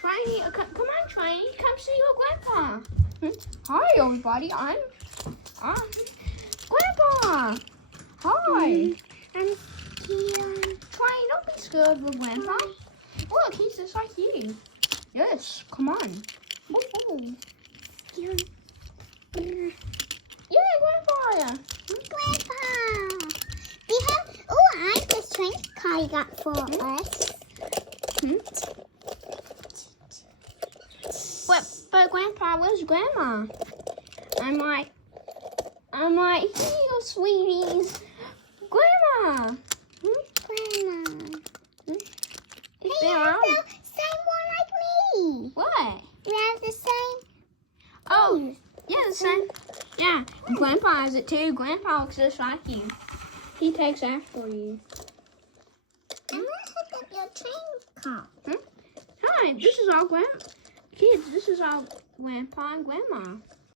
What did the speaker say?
Tiny, come on, Tiny, come see your grandpa. Hi, everybody. I'm Grandpa. Hi. I'm here. Tiny, don't be scared of Grandpa. Look, he's just like you. Yes, come on. Ooh. Yeah, Yeah, Grandpa. Grandpa. We have. Oh, I just drink Kai got for us. But Grandpa, where's Grandma? I'm like, here, sweeties. Grandma. Grandma. It's Hey, been you have around. the same one like me. What? We have the same. Oh, yeah, the same. Yeah, Grandpa has it too. Grandpa looks just like you. He takes after you. I'm gonna hook up your train car. Hi, this is our kids. This is our Grandpa and Grandma.